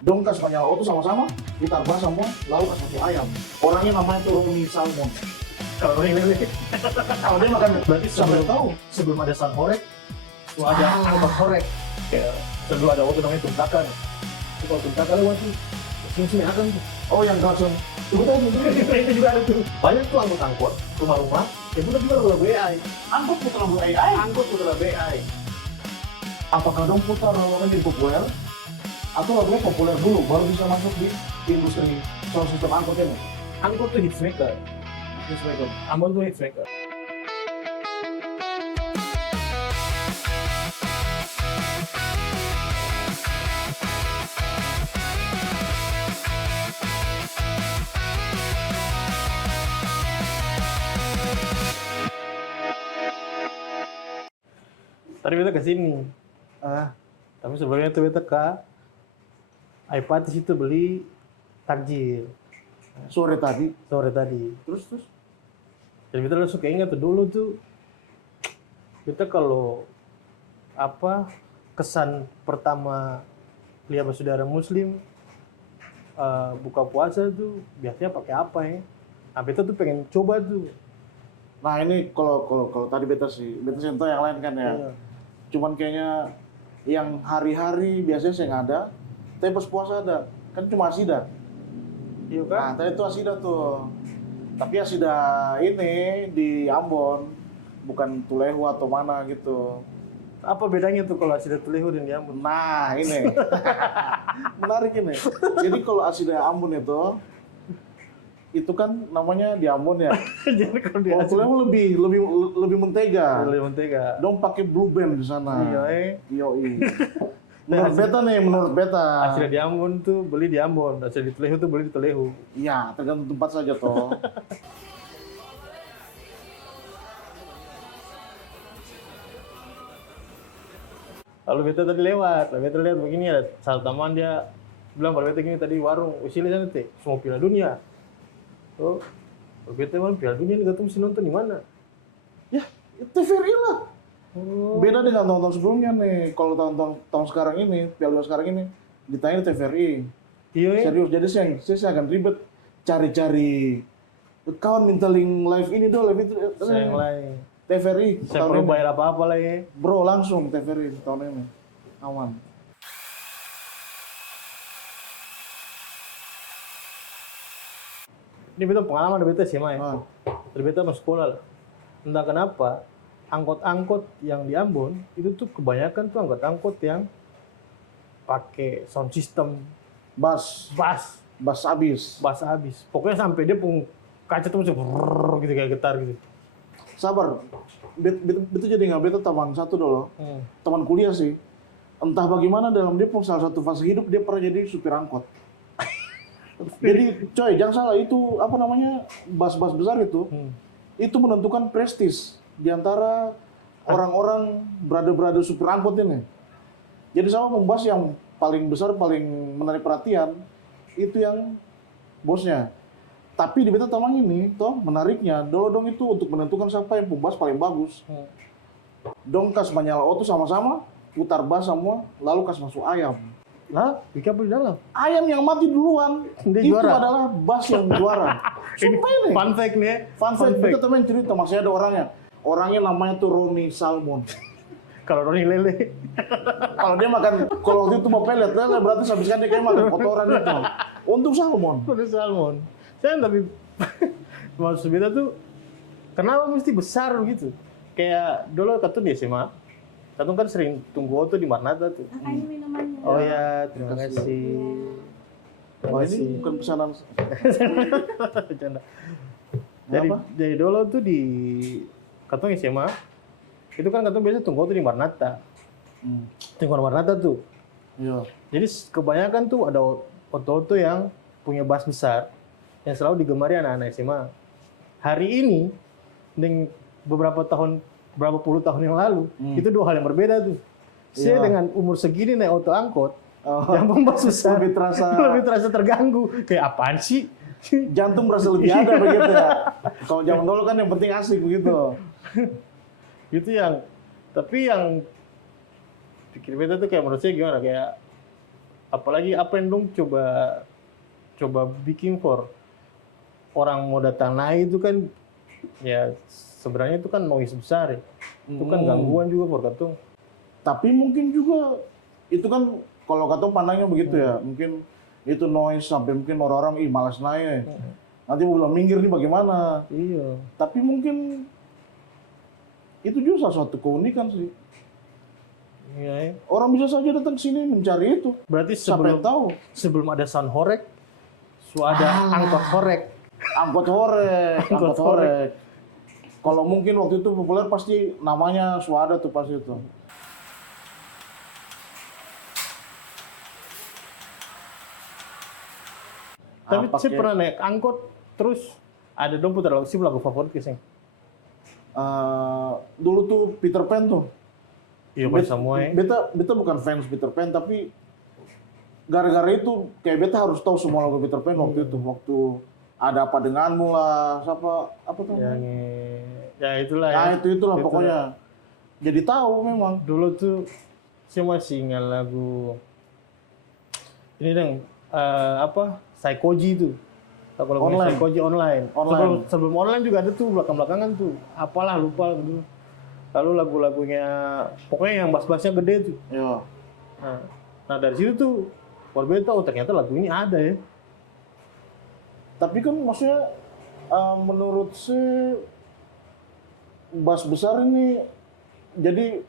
Dong kas banyak auto sama-sama, kita bahas semua, lalu kasih masuk ayam. Orangnya namanya tuh Romi Salmon. Kalau Romi lele. Kalau dia makan, berarti sampai Sebelum- tahu. Sebelum ada sun horek, tuh ada angkot horek. Kayak sebelum ada auto namanya tumtakan. Itu kalau tumtakan lewat tuh, sini akan tuh. Oh yang langsung, Itu itu juga ada tuh. Banyak tuh angkot rumah-rumah. Ya bener juga lagu AI. angkut putra lagu AI. Angkot tuh lagu AI. Apakah dong putar lagu jadi populer? Atau lagunya populer dulu, baru bisa masuk di industri sound system angkut ini? Angkot tuh hitsmaker. Ambon tuh hitsmaker. Tadi beta ke sini. Tapi sebelumnya tuh beta ke Aipatis itu beli takjil Sore tadi, sore tadi. terus Jadi beta langsung keinget tuh dulu tuh beta kalau apa kesan pertama lihat saudara Muslim buka puasa tuh biasanya pakai apa ya? Nah beta tuh pengen coba tuh. nah ini kalau tadi beta sentuh yang lain kan ya. Iya. Cuman kayaknya yang hari-hari biasanya saya nggak ada, tapi pas puasa ada. Kan cuma asida. Iya kan? Nah, tadi itu asida tuh. Tapi asida ini di Ambon, bukan Tulehu atau mana gitu. Apa bedanya tuh kalau asida Tulehu dan Ambon? Nah, ini. Menarik ini. Jadi kalau asida Ambon itu kan namanya di Ambon ya. Jadi kalau dia Kalau Tulehu lebih mentega. lebih mentega. Dong pakai Blue Band di sana. Iya, Yoi. Menurut beta. Asida di Ambon tuh beli di Ambon, asida di Tulehu tuh beli di Tulehu. Iya, tergantung tempat saja toh. Lalu beta tadi lewat, lalu beta lihat begini ada satu teman dia bilang pada beta gini tadi warung usil sana teh semua Piala Dunia. Oh, lalu beta bilang Piala Dunia ini ketemu mesti nonton di mana? Ya, TVRI lah. Oh, Beda dengan tahun-tahun sebelumnya nih. Kalau tahun sekarang ini, Piala Dunia sekarang ini, ditanya di TVRI. iya ya. Serius, jadi saya akan ribet cari-cari kawan minta link live ini dong, live itu. Saya yang lain. TVRI Saya tahun perlu ini. bayar apa-apa lah ya. Bro, langsung TVRI tahun ini. Aman. Ini beta pengalaman dari beta SMA ya. Ah. Dari beta masuk sekolah lah. Entah kenapa angkot-angkot yang di Ambon itu tuh kebanyakan tuh angkot-angkot yang pakai sound system Bass abis. bass habis. Pokoknya sampai dia pun kaca tuh masih brrrr gitu kayak getar gitu. Sabar. Betul jadi nggak beta teman satu dulu. Teman kuliah sih. Entah bagaimana dalam Depok salah satu fase hidup dia pernah jadi supir angkot. Jadi coy jangan salah itu apa namanya bas-bas besar itu menentukan prestis di antara orang-orang brother-brother supir angkot ini. Jadi sama pembahas yang paling besar paling menarik perhatian itu yang bosnya. Tapi di beta tamang ini toh menariknya dong itu untuk menentukan siapa yang pembahas paling bagus. Dong kas banyak auto sama-sama putar bas semua lalu kas masuk ayam. Lah, Pika di dalam. Ayam yang mati duluan Dia itu juara. adalah bas yang juara. Sumpah ini. Fun fact nih ya. Fun fact, kita temen cerita masih ada orangnya. Orangnya namanya tuh Romi Salmon. Kalau Roni lele. Kalau dia makan, kalau waktu itu mau pelet lele berarti habiskan dia kayak makan kotoran itu. Untuk salmon. Roni salmon. Saya tapi maksud beta tuh kenapa mesti besar gitu? Kayak dulu Katun di SMA. Katun kan sering tunggu auto di Marnata tuh. Makanya minumannya. Oh ya, terima kasih. Terima Wah kasih. ini bukan pesanan. Bercanda. Kenapa? Dari dulu tuh di Katun SMA, itu kan Katun biasa tunggu auto di Marnata. Tunggu di Marnata tuh. Iya. Jadi kebanyakan tuh ada auto-auto yang punya bas besar yang selalu digemari anak-anak SMA. Hari ini, dengan berapa puluh tahun yang lalu, itu dua hal yang berbeda tuh. Saya Iya. dengan umur segini naik auto angkot, Oh, yang pembas besar, lebih terasa lebih terasa terganggu. Kayak apaan sih? jantung merasa lebih ada begitu ya. Kalau zaman dulu kan yang penting asik begitu. Itu yang, tapi yang pikir beta tuh kayak menurut saya gimana, kayak apalagi apa yang dong coba bikin for orang mau datang naik itu kan ya sebenarnya itu kan noise besar ya. Itu kan gangguan juga for katong. Tapi mungkin juga itu kan kalau katong pandangnya begitu ya, mungkin itu noise sampai mungkin orang-orang malas naik. Nanti mau bilang minggir nih bagaimana? Iya. Tapi mungkin itu juga salah satu keunikan sih. Iya. Ya. Orang bisa saja datang ke sini mencari itu. Berarti Siapa yang tahu? sebelum ada sound horek, ada angkot horek. Angkot horek. Kalau mungkin waktu itu populer pasti namanya Suada tuh pasti itu. Tapi saya pernah naik angkot terus ada dong putar lagu favorit kisah. Dulu tuh Peter Pan tuh. Iya pas semua ya. Beta bukan fans Peter Pan tapi gara-gara itu kayak beta harus tahu semua lagu Peter Pan waktu itu, waktu ada apa denganmu lah, apa tuh? Ya itulah ya. ya. Itulah pokoknya. Jadi tahu memang. Dulu tuh saya masih ingat lagu ini dong Psychoji itu. Kalau lagu Psychoji online. Sebelum online juga ada tuh belakang-belakangan tuh. Apalah lupa dulu. Lalu lagu-lagunya pokoknya yang bass-bassnya gede tuh. Iya. Nah dari situ tuh baru tahu ternyata lagu ini ada ya. Tapi kan maksudnya menurut saya bass besar ini jadi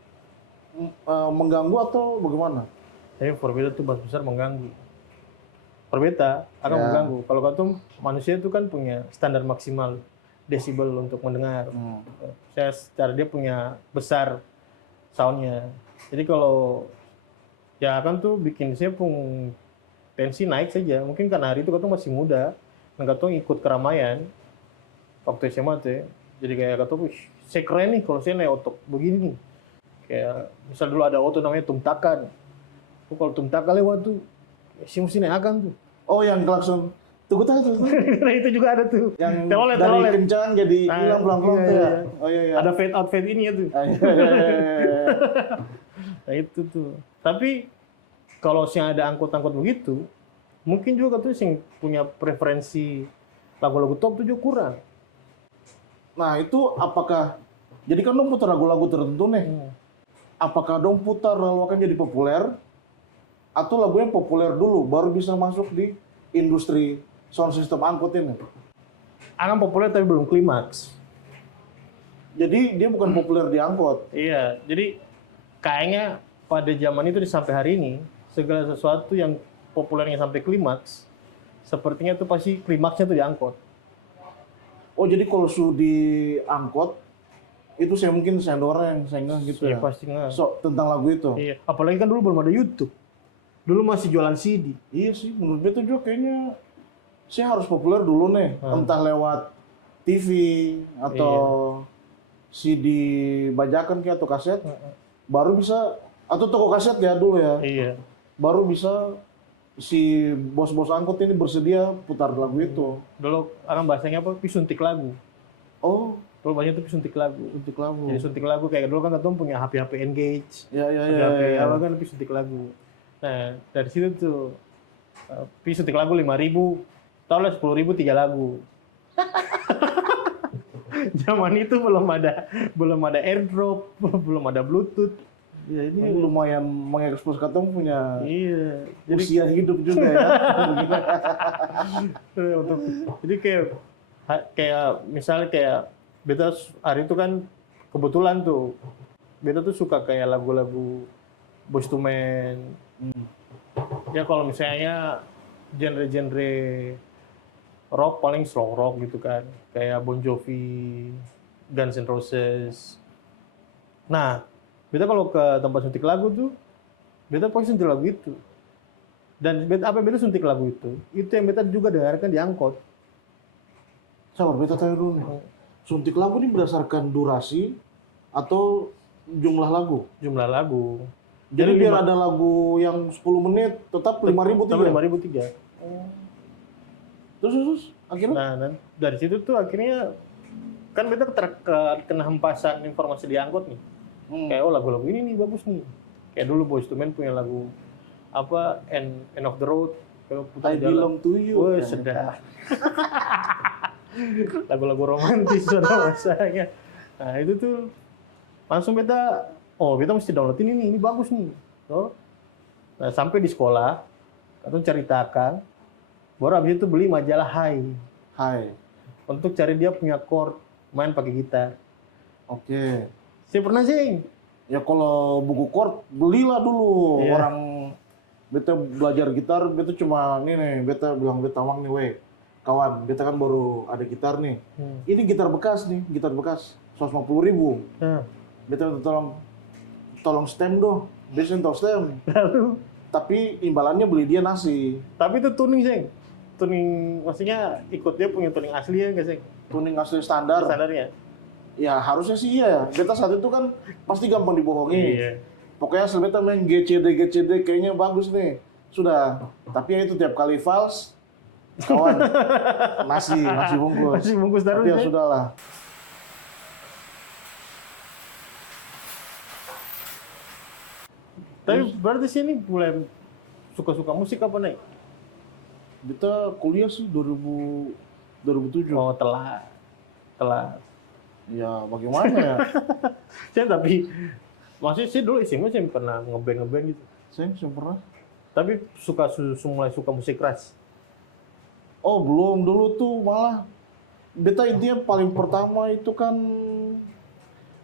mengganggu atau bagaimana? Tapi Forbeta tuh bass besar mengganggu. Forbeta akan mengganggu. Kalau kata manusia itu kan punya standar maksimal desibel untuk mendengar. Saya secara dia punya besar soundnya. Jadi kalau ya kan tuh bikin saya pun tensi naik saja. Mungkin karena hari itu katong masih muda, dan katong ikut keramaian waktu SMA tuh. Jadi kayak katong, saya keren nih kalau saya naik otot begini nih. Kayak misal dulu ada otot namanya tumtakan. Kalau tumtakan lewat tuh, saya mesti naik akan tuh. Oh yang klakson. Tunggu tuh. Nah itu juga ada tuh. Yang dari kencang jadi hilang pelan-pelan tuh ya. Oh iya. Ada fade out fade ini ya tuh. Nah itu tuh. Tapi kalau sih ada angkot-angkot begitu, mungkin juga tuh sih punya preferensi lagu-lagu top tuh juga kurang. Nah itu apakah jadi kan dong putar lagu-lagu tertentu nih. Apakah dong putar lalu akan jadi populer atau lagu yang populer dulu baru bisa masuk di industri sound system angkot ini? Akan populer tapi belum klimaks. Jadi dia bukan populer di angkot. Iya, jadi kayaknya pada zaman itu sampai hari ini segala sesuatu yang populernya sampai klimaks, sepertinya tuh pasti klimaksnya tuh di angkot. Oh jadi kalau di angkot itu saya mungkin sendora yang saya ngeh gitu ya? Ya? Pasti ngeh. So, tentang lagu itu? Iya, apalagi kan dulu belum ada YouTube. Dulu masih jualan CD. Iya sih, menurut beta juga kayaknya saya harus populer dulu nih, entah lewat TV atau CD bajakan kayak atau kaset, baru bisa, atau toko kaset ya dulu ya, baru bisa si bos-bos angkot ini bersedia putar lagu itu. Dulu orang bahasanya apa? Pisuntik lagu. Oh, dulu bahasanya itu pisuntik lagu. Suntik lagu. Jadi suntik lagu kayak dulu kan ketemu punya HP Engage. Ya. Apa kan pisuntik lagu. Nah dari situ tuh pisuntik lagu 5.000. Tahu lah 10.000 3 lagu. Zaman itu belum ada AirDrop, belum ada Bluetooth. Ya ini lumayan mengekspos katong punya jadi, usia hidup juga ya. Jadi kayak misalnya kayak beta hari itu kan kebetulan tuh beta tuh suka kayak lagu-lagu Boyz II Men. Ya kalau misalnya genre-genre rock paling slow rock gitu kan, kayak Bon Jovi, Guns N' Roses. Nah, beta kalau ke tempat suntik lagu tuh, beta pasti suntik lagu itu. Dan beta suntik lagu itu yang beta juga dengarkan di angkot. Sabar, beta tanya dulu nih. Suntik lagu ini berdasarkan durasi atau jumlah lagu? Jumlah lagu. Jadi biar ada lagu yang 10 menit tetap 5.003? 5.003. Terus akhirnya? Nah, dari situ tuh akhirnya kan beta kena hempasan informasi di angkot nih. Kayak lagu-lagu ini nih bagus nih. Kayak dulu Boyz II Men punya lagu apa end of the road, kalau putar I belong to you. Wah, Ya, sedap. Lagu-lagu romantis sudah masanya. Nah itu tuh langsung beta mesti download ini bagus nih. Oh. Nah sampai di sekolah, atau ceritakan, baru abis itu beli majalah Hai. untuk cari dia punya chord main pakai gitar. Oke. Saya pernah sih. Ya kalau buku chord belilah dulu. Iya. Orang beta belajar gitar, beta cuma nih, beta bilang beta Wang nih, weh. Kawan, beta kan baru ada gitar nih. Ini gitar bekas nih, gitar bekas 150.000. Nah, Beta minta tolong stem dong, biasanya tau stem. lalu, Tapi imbalannya beli dia nasi. tapi itu tuning sih. Tuning, maksudnya ikut dia punya tuning asli ya nggak sih? Tuning asli standar. Standarnya. Ya harusnya sih iya. Beta saat itu kan pasti gampang dibohongi. Iya. Pokoknya asal beta main GCD kayaknya bagus nih. Sudah. Tapi ya itu tiap kali vals, kawan, nasi bungkus. Masih bungkus terus Tapi ya ya? sudahlah. Tapi berarti sih ini mulai suka-suka musik apa nih? Beta kuliah sih 2007. Oh telat. Ya bagaimana ya? Saya tapi masih sih dulu SMA sih pernah ngeband gitu. Saya pernah. Tapi mulai suka musik keras. Oh belum, dulu tuh malah beta intinya paling pertama itu kan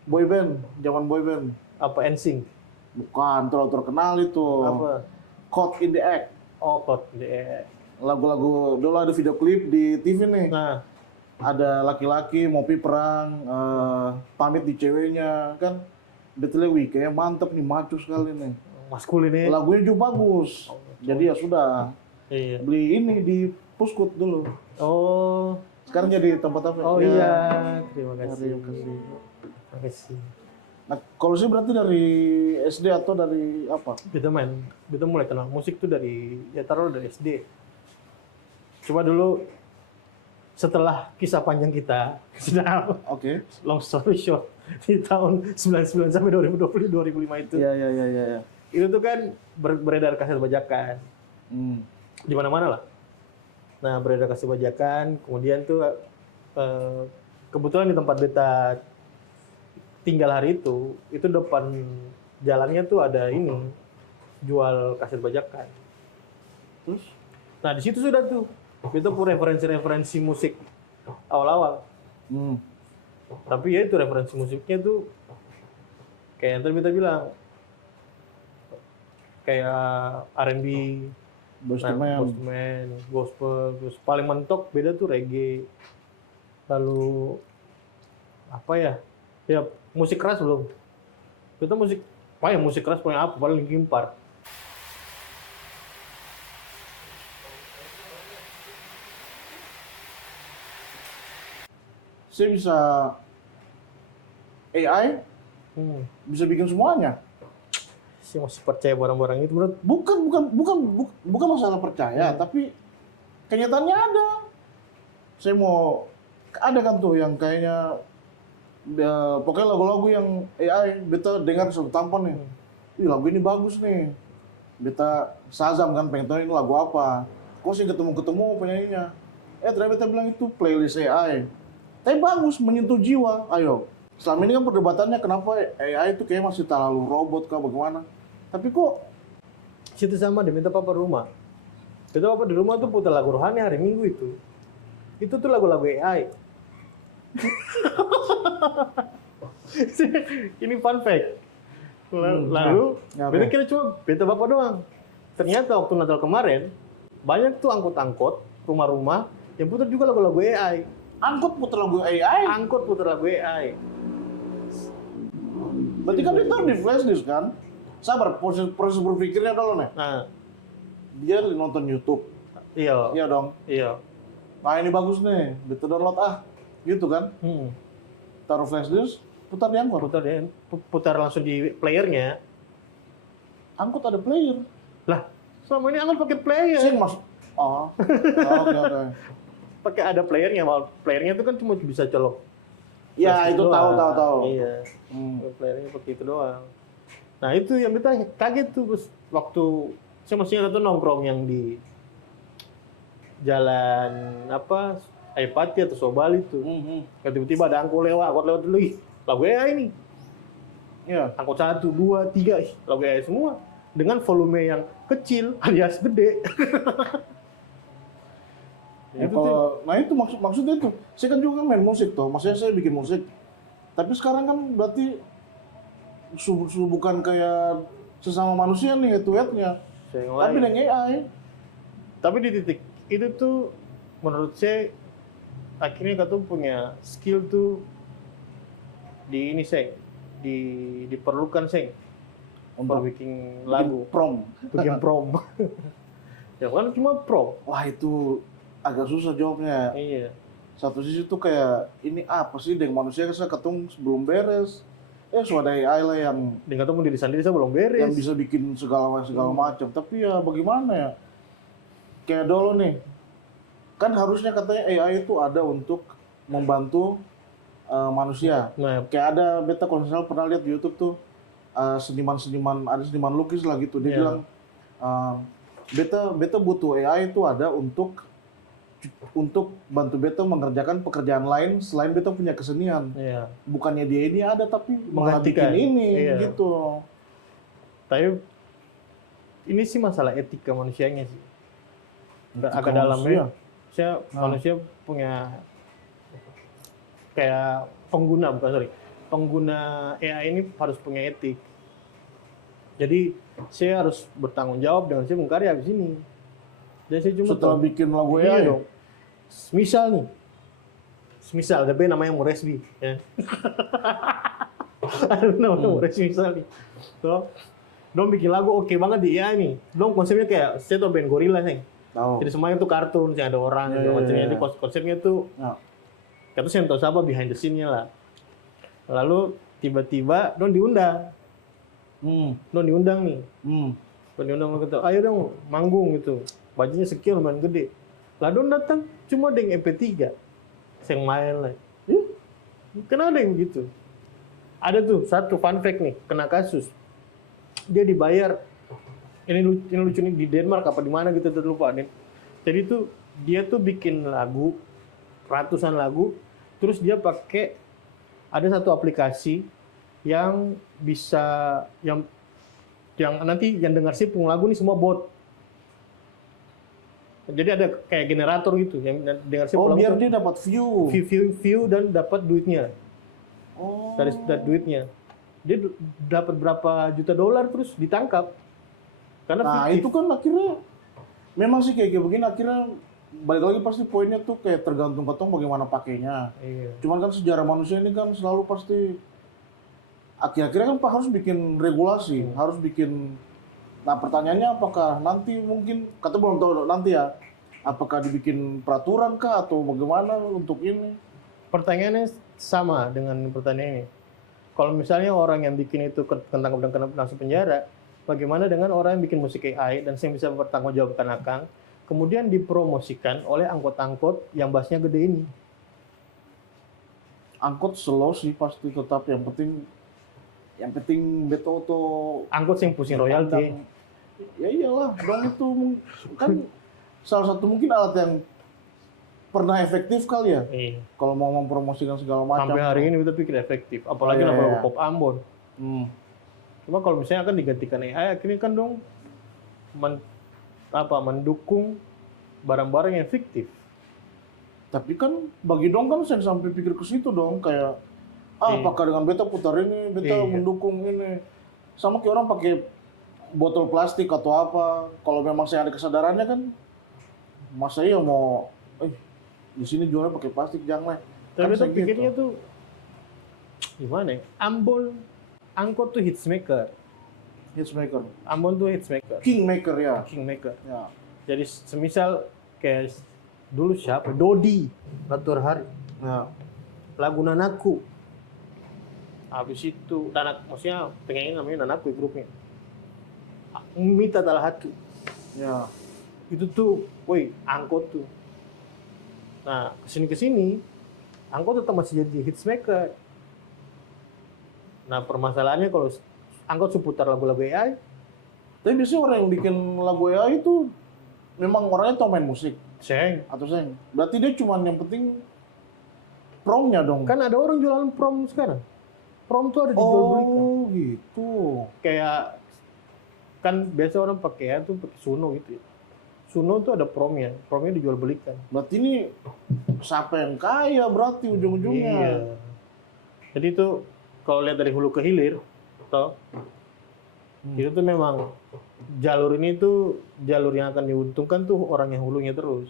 boyband, zaman boyband. Apa NSYNC? Bukan, terlalu terkenal itu. Apa? Caught in the Act. Oh, Code DE. Lagu-lagu, dulu ada video klip di TV nih. Nah, Ada laki-laki mau perang, pamit di ceweknya, kan. Betulnya wih, kayaknya mantep nih, maco sekali nih. maskulin ini. Lagunya juga bagus. Jadi ya sudah, Iya. beli ini di Puskut dulu. Oh. Sekarang jadi tempat apa? Oh Ya. iya. Terima kasih. Terima kasih. Terima kasih. Nah, kalau sih berarti dari SD atau dari apa? Kita mulai kenal musik tuh dari dari SD. Cuma dulu setelah kisah panjang kita, sudah Oke. long story short, di tahun 99 sampai 2020 2005 itu. Iya. Itu tuh kan beredar kaset bajakan Hmm. di mana-mana lah. Nah, beredar kaset bajakan, kemudian tuh kebetulan di tempat beta tinggal hari itu depan jalannya tuh ada ini jual kaset bajakan. Terus? Nah, di situ sudah tuh itu pun referensi musik awal-awal. Hmm. Tapi ya itu referensi musiknya tuh kayak yang tadi kita bilang kayak R&B, Boyz II Men. Boyz II Men, gospel, terus paling mentok beda tuh reggae. Lalu apa ya? Ya musik keras belum. Kita musik keras paling apa? Paling Linkin Park. Saya bisa AI bisa bikin semuanya. Saya masih percaya barang-barang itu menurut. Bukan masalah percaya, tapi kenyataannya ada. Saya mau ada kan tuh yang kayaknya ya, pokoknya lagu-lagu yang AI beta dengar satu tampan nih. Ih, lagu ini bagus nih. Beta Shazam kan pengen tahu ini lagu apa. Kok sih ketemu penyanyinya. Ternyata beta bilang itu playlist AI. Tapi bagus, menyentuh jiwa. Ayo. Selama ini kan perdebatannya kenapa AI itu kayak masih terlalu robot kah bagaimana. Tapi kok Situ sama dia minta papa rumah. Kita papa di rumah tuh putar lagu rohani hari Minggu itu. Itu tuh lagu-lagu AI. Ini fun fact. Lalu, Ya, beta oke. kira cuma beta bapak doang. Ternyata waktu Natal kemarin, banyak tuh angkot-angkot, rumah-rumah, yang putar juga lagu-lagu AI. angkut puter lagu AI? Angkot putar lagu AI. Berarti kan itu di flash disk kan? Sabar, proses berpikirnya dulu nih. Nah, Dia nonton YouTube. iya, Iya dong. iya. Nah ini bagus nih, beta download gitu kan? Taruh flash disk, putar di angkot. Putar langsung di playernya. Angkot ada player. Lah, selama ini angkot pakai player. Sing mas. Oh, oke. Pakai ada playernya, playernya itu kan cuma bisa colok. Ya Flash itu doang. tahu. Iya. Hmm. Playernya pakai itu doang. Nah itu yang kita kaget tuh Gus. Waktu Saya masih ingat tuh nongkrong yang di jalan apa Aipati atau Sobali tuh. Kayak tiba-tiba ada angkot lewat dulu, ih, lagu AI ini. Iya. Angkot 1, 2, 3, ih, lagu AI semua. Dengan volume yang kecil alias gede. Ya, nah itu maksudnya itu. Saya kan juga main musik toh, maksudnya saya bikin musik. Tapi sekarang kan berarti bukan kayak sesama manusia nih head-to-headnya. Tapi dengan AI. Tapi di titik itu tuh menurut saya akhirnya kita tuh punya skill tuh di ini diperlukan untuk bikin lagu, bikin prom. Ya kan cuma prom. Wah itu agak susah jawabnya. Iya. Satu sisi tuh kayak ini apa sih dengan manusia saya ketung sebelum beres. Sudah AI lah yang dengan ketemu diri sendiri saya belum beres. Yang bisa bikin segala macam. Tapi ya bagaimana ya? Kayak dulu nih. Kan harusnya katanya AI itu ada untuk membantu manusia. Nah, kayak ada beta kalau misalnya pernah lihat di YouTube tuh seniman-seniman, ada seniman lukis lah gitu. Dia bilang beta butuh AI itu ada untuk bantu beta mengerjakan pekerjaan lain selain beta punya kesenian. Bukannya dia ini ada tapi malah bikin ini gitu. Tapi ini sih masalah etika manusianya sih. Agak dalamnya. Manusia punya kayak pengguna AI ini harus punya etik. Jadi saya harus bertanggung jawab dengan saya mengkarya di sini. Dan saya cuma setelah bikin lagu AI dong. Misal ada band namanya Moresby, ya. Ada namanya Moresby misal nih. So, dong bikin lagu oke banget di AI nih. Dong konsepnya kayak saya tuh band gorila nih. Jadi semuanya tuh kartun, ada orang, macamnya. Jadi konsepnya tuh kita sih tahu siapa behind the scene-nya lah. Lalu tiba-tiba dong diundang. Dong diundang nih. Dong diundang gitu. Ayo dong manggung gitu. Bajunya sekian lumayan gede. Lah dong datang cuma dengan MP3. Saya main lah. Kenapa ada yang begitu? Ada tuh satu fun fact nih, kena kasus. Dia dibayar. Ini lucu nih di Denmark apa di mana gitu terlupa nih. Jadi tuh dia tuh bikin lagu, ratusan lagu, terus dia pakai ada satu aplikasi yang bisa yang nanti yang dengar sih lagu nih semua bot. Jadi ada kayak generator gitu yang dengar sih biar dia dapat view dan dapat duitnya. Dari duitnya. Dia dapat berapa juta dolar terus ditangkap. Karena itu kan akhirnya memang sih kayak begini akhirnya balik lagi pasti poinnya tuh kayak tergantung ketong bagaimana pakainya. Cuman kan sejarah manusia ini kan selalu pasti akhir-akhirnya kan Pak harus bikin regulasi, harus bikin. Nah pertanyaannya apakah nanti mungkin kata belum tahu nanti ya, apakah dibikin peraturan kah atau bagaimana untuk ini? Pertanyaannya sama dengan pertanyaan ini. Kalau misalnya orang yang bikin itu ketangkap dan kena masuk penjara, bagaimana dengan orang yang bikin musik AI dan yang bisa bertanggungjawabkan akang, kemudian dipromosikan oleh angkot-angkot yang bassnya gede ini? Angkot slow sih pasti tetap yang penting beto to angkot yang pusing royalti. Ya iyalah, dong itu kan salah satu mungkin alat yang pernah efektif kali ya. Kalau mau mempromosikan segala macam. Sampai hari ini kita pikir efektif, apalagi lagu pop Ambon. Cuma kalau misalnya akan digantikan AI, akhirnya kan dong mendukung barang-barang yang fiktif. Tapi kan bagi dong kan saya sampai pikir ke situ dong kayak apakah dengan beta putar ini, beta mendukung ini. Sama kayak orang pakai botol plastik atau apa. Kalau memang saya ada kesadarannya kan, masa iya mau di sini jualnya pakai plastik jangan. Tapi beta pikirnya tuh gimana ya? Angkot tuh hitsmaker. Ambon tuh hitsmaker. Kingmaker ya. Jadi semisal kayak dulu siapa? Dodi Batur Hari. Lagu Nanaku. Habis itu maksudnya pengen namanya Nanaku grupnya. Mita Talahatu. Itu tuh, angkot tuh. Nah, kesini angkot tetap masih jadi hitsmaker. Nah, permasalahannya kalau angkot seputar lagu-lagu AI, Tapi biasanya orang yang bikin lagu AI itu memang orangnya tau main musik Seng. atau seng. Berarti dia cuman yang penting promnya dong. Kan ada orang jualan prom sekarang. Prom tuh ada dijual belikan. Oh gitu. Kayak kan biasa orang pakai ya tuh pakai Suno gitu ya. Suno tuh ada promnya dijual belikan. Berarti ini siapa yang kaya berarti ujung-ujungnya. Iya. Jadi itu kalau lihat dari hulu ke hilir, toh, itu tuh memang jalur ini tuh jalur yang akan diuntungkan tuh orang yang hulunya terus.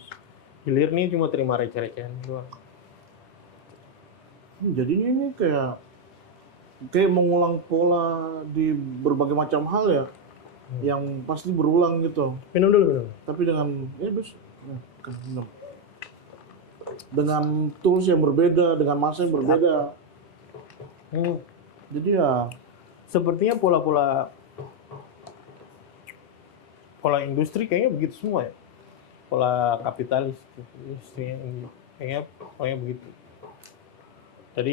Hilir nih cuma terima receh-recehan doang. Jadi ini kayak mengulang pola di berbagai macam hal ya, yang pasti berulang gitu. Minum dulu, minum. Tapi dengan minum. Dengan tools yang berbeda, dengan masa yang berbeda. Jadi ya Sepertinya pola industri kayaknya begitu semua ya. Pola kapitalis industrinya kayaknya begitu. Jadi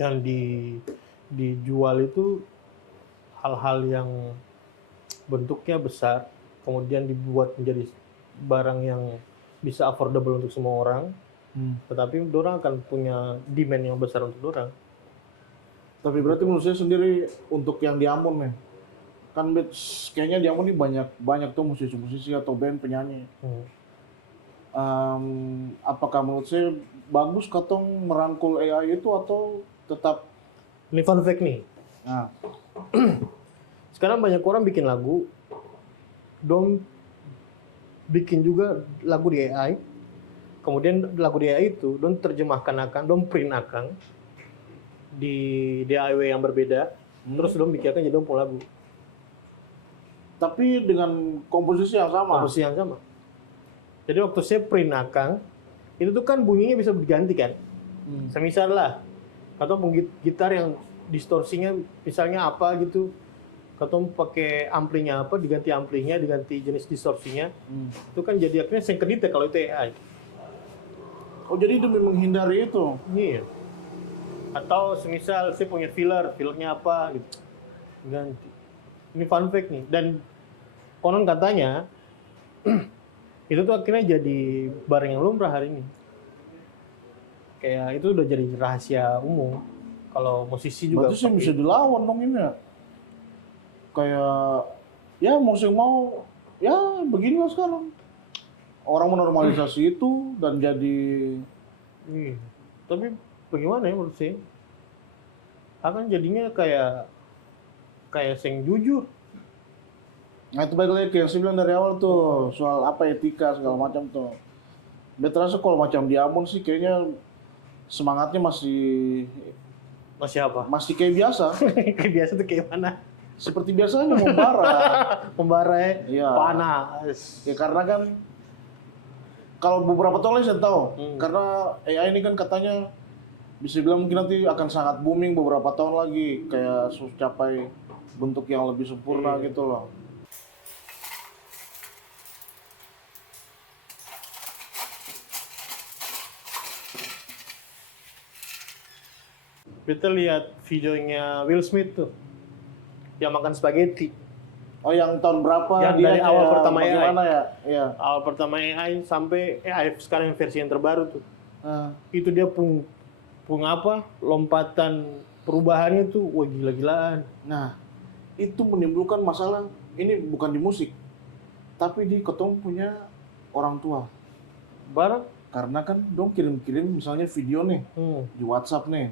yang dijual itu hal-hal yang bentuknya besar, kemudian dibuat menjadi barang yang bisa affordable untuk semua orang, tetapi orang akan punya demand yang besar untuk orang. Tapi berarti menurut saya sendiri untuk yang di Ambon nih, kan kayaknya di Ambon ini banyak tuh musisi-musisi atau band penyanyi. Apakah menurut saya bagus katong merangkul AI itu atau tetap? Ini fun fact nih. Nah, Sekarang banyak orang bikin lagu, dong bikin juga lagu di AI, kemudian lagu di AI itu dong terjemahkan dong print di DAW yang berbeda, terus dong bikinkan jadi dong pun lagu. tapi dengan komposisi yang sama. Komposisi yang sama. Jadi waktu saya print itu tuh kan bunyinya bisa diganti kan. Semisal lah, atau gitar yang distorsinya misalnya apa gitu, atau pakai amplinya apa, diganti amplinya, diganti jenis distorsinya, itu kan jadi akhirnya sengkedita kalau itu AI. Oh jadi demi menghindari itu. Iya. Atau semisal saya punya fillernya apa gitu, ganti. Ini fun fact nih. Dan konon katanya itu tuh akhirnya jadi barang yang lumrah hari ini. Kayak itu udah jadi rahasia umum. Kalau musisi juga. Berarti sih bisa dilawan dong ini ya. Kayak ya mau ya beginilah sekarang. Orang menormalisasi itu dan jadi. Tapi bagaimana ya menurut saya? Akan jadinya kayak sing jujur. Nah itu balik lagi ke yang saya bilang dari awal tuh soal apa etika segala macam tuh. Dia terasa kalau macam di Ambon sih kayaknya semangatnya masih apa? masih kayak biasa. Kayak biasa tuh kayak mana? Seperti biasanya membara. Membara ya, Iya. panas. Ya karena kan kalau beberapa tahun lalu saya tahu karena AI ini kan katanya bisa bilang mungkin nanti akan sangat booming beberapa tahun lagi kayak capai bentuk yang lebih sempurna gitu loh. Kita lihat videonya Will Smith tuh yang makan spaghetti. Oh yang tahun berapa Yang dia dari awal kayak pertama bagaimana ya? Iya. Awal pertama AI sampai AI sekarang versi yang terbaru tuh. Nah, Itu dia pung apa? Lompatan perubahannya tuh wah gila-gilaan. nah, itu menimbulkan masalah ini bukan di musik tapi di ketong punya orang tua. Barang Karena kan dong kirim-kirim misalnya video nih di WhatsApp nih.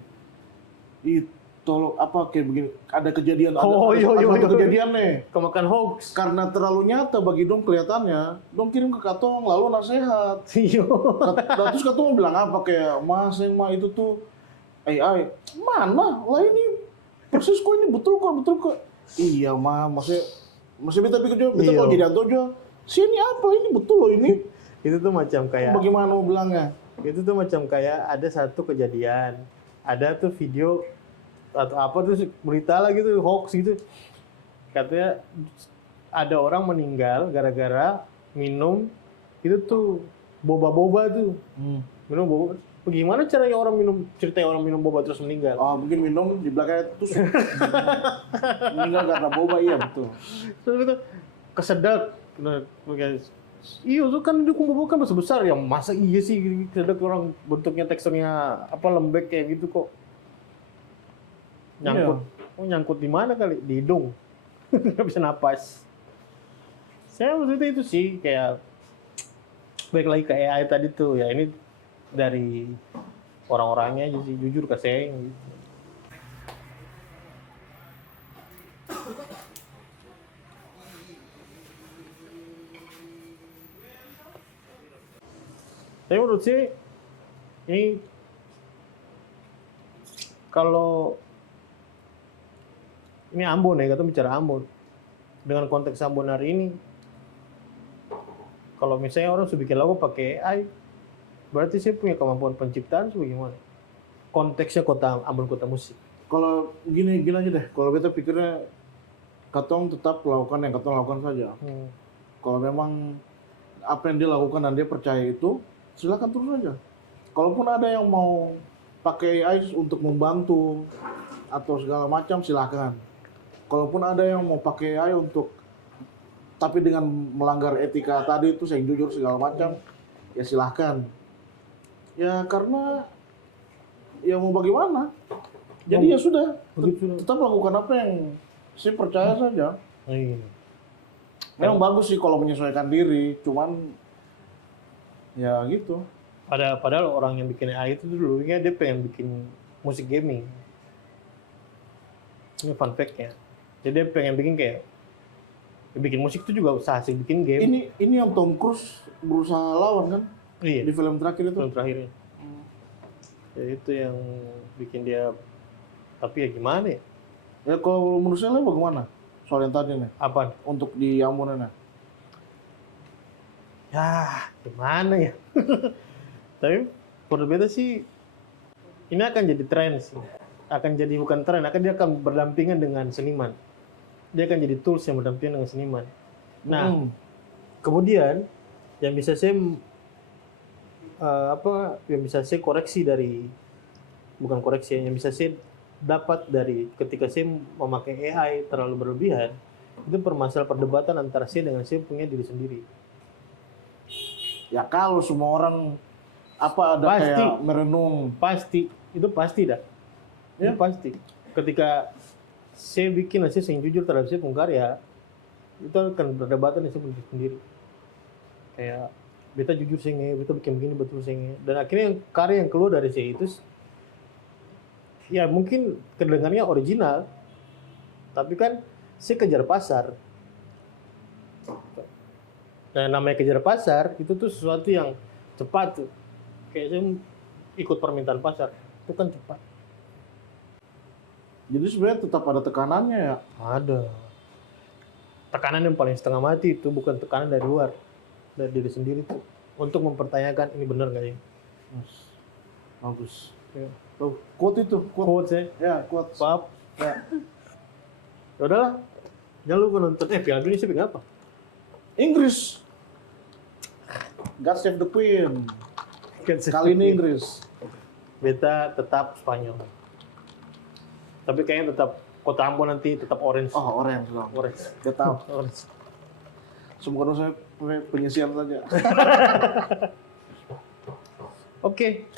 Tolong apa kayak begini ada kejadian ada satu kejadian nih kemakan hoax. karena terlalu nyata bagi dong kelihatannya dong kirim ke katong lalu nasihat terus katong bilang apa kayak mas yang mah itu tuh AI mana lah ini persis kok ini betul kok iya mah masih beta pikir juga beta kalau jadi antojo sini apa ini betul loh ini Itu tuh macam kayak bagaimana mau bilangnya itu tuh macam kayak ada satu kejadian, ada tuh video atau apa tuh berita lah gitu, hoax gitu. Katanya ada orang meninggal gara-gara minum itu tuh boba-boba tuh. Minum boba. Bagaimana caranya ceritanya orang minum boba terus meninggal? Oh, mungkin minum di belakangnya tusuk. Meninggal karena boba, iya betul. Terus gitu kesedot. Iya, itu kan dukung boba kan besar ya. Masa iya sih kesedot orang bentuknya teksturnya apa lembek kayak gitu kok. Nyangkut. Oh, nyangkut di mana kali? Di hidung. Nggak bisa napas. Saya maksudnya itu sih kayak baik lagi ke AI tadi tuh ya, ini dari orang-orangnya aja sih, jujur ke saya gitu. Tapi menurut saya ini kalau ini Ambon ya, kita bicara Ambon. Dengan konteks Ambon hari ini, kalau misalnya orang sudah bikin lagu pakai AI, berarti saya punya kemampuan penciptaan bagaimana? Konteksnya kota Ambon, kota musik. Kalau gini aja deh, kalau kita pikirnya katong tetap lakukan yang katong lakukan saja. Kalau memang apa yang dia lakukan dan dia percaya itu, silakan terus aja. Kalaupun ada yang mau pakai AI untuk membantu atau segala macam, silakan. Kalaupun ada yang mau pakai AI untuk tapi dengan melanggar etika tadi itu saya jujur segala macam, ya silahkan. Ya karena ya mau bagaimana? Jadi ya sudah, tetap lakukan apa yang saya percaya saja. Memang bagus sih kalau menyesuaikan diri, cuman ya gitu. Padahal orang yang bikin AI itu dulunya dia pengen bikin musik gaming. Ini fun fact ya. Jadi dia pengen bikin kayak bikin musik itu juga usaha sih bikin game. Ini yang Tom Cruise berusaha lawan kan? Iya. Di film terakhir itu. Film terakhirnya. Ya itu yang bikin dia. Tapi ya gimana ya? Ya kalau menurut saya bagaimana? Soal yang tadi nih. Apa? Untuk di Ambon nih. Ya gimana ya? Tapi berbeda sih. Ini akan jadi tren sih. Akan jadi bukan tren, dia akan berdampingan dengan seniman. Dia akan jadi tools yang berdampingan dengan seniman. Nah, kemudian yang bisa saya yang bisa saya koreksi dari bukan koreksi yang bisa saya dapat dari ketika saya memakai AI terlalu berlebihan, itu permasalahan perdebatan antara saya dengan saya punya diri sendiri. Ya kalau semua orang ada pasti, kayak merenung, itu pasti dah. Ya pasti. Ketika saya bikin hasil yang jujur terhadap saya pun karya, itu akan berdebatan di saya sendiri. Kayak beta jujur saya beta bikin begini betul saya. Dan akhirnya karya yang keluar dari saya itu, ya mungkin kedengarannya original, tapi kan saya kejar pasar. Nah, namanya kejar pasar itu tuh sesuatu yang cepat tuh. Kayak saya ikut permintaan pasar, itu kan cepat. Jadi sebenarnya tetap ada tekanannya ya? Ada. Tekanan yang paling setengah mati itu bukan tekanan dari luar, dari diri sendiri tuh. Untuk mempertanyakan ini benar nggak ya? Bagus. Ya. Quote itu. Quote ya? Ya, quote. Maaf. Ya. Ya udahlah. Jangan lupa nonton. Piala Dunia siapa apa? Inggris. God Save the Queen. Kali ini Inggris. Beta tetap Spanyol. Tapi kayaknya tetap Kota Ambon nanti tetap orange. Oh, orange dong. Orange. Tetap. Orange. Semoga saya penyisian saja. Oke.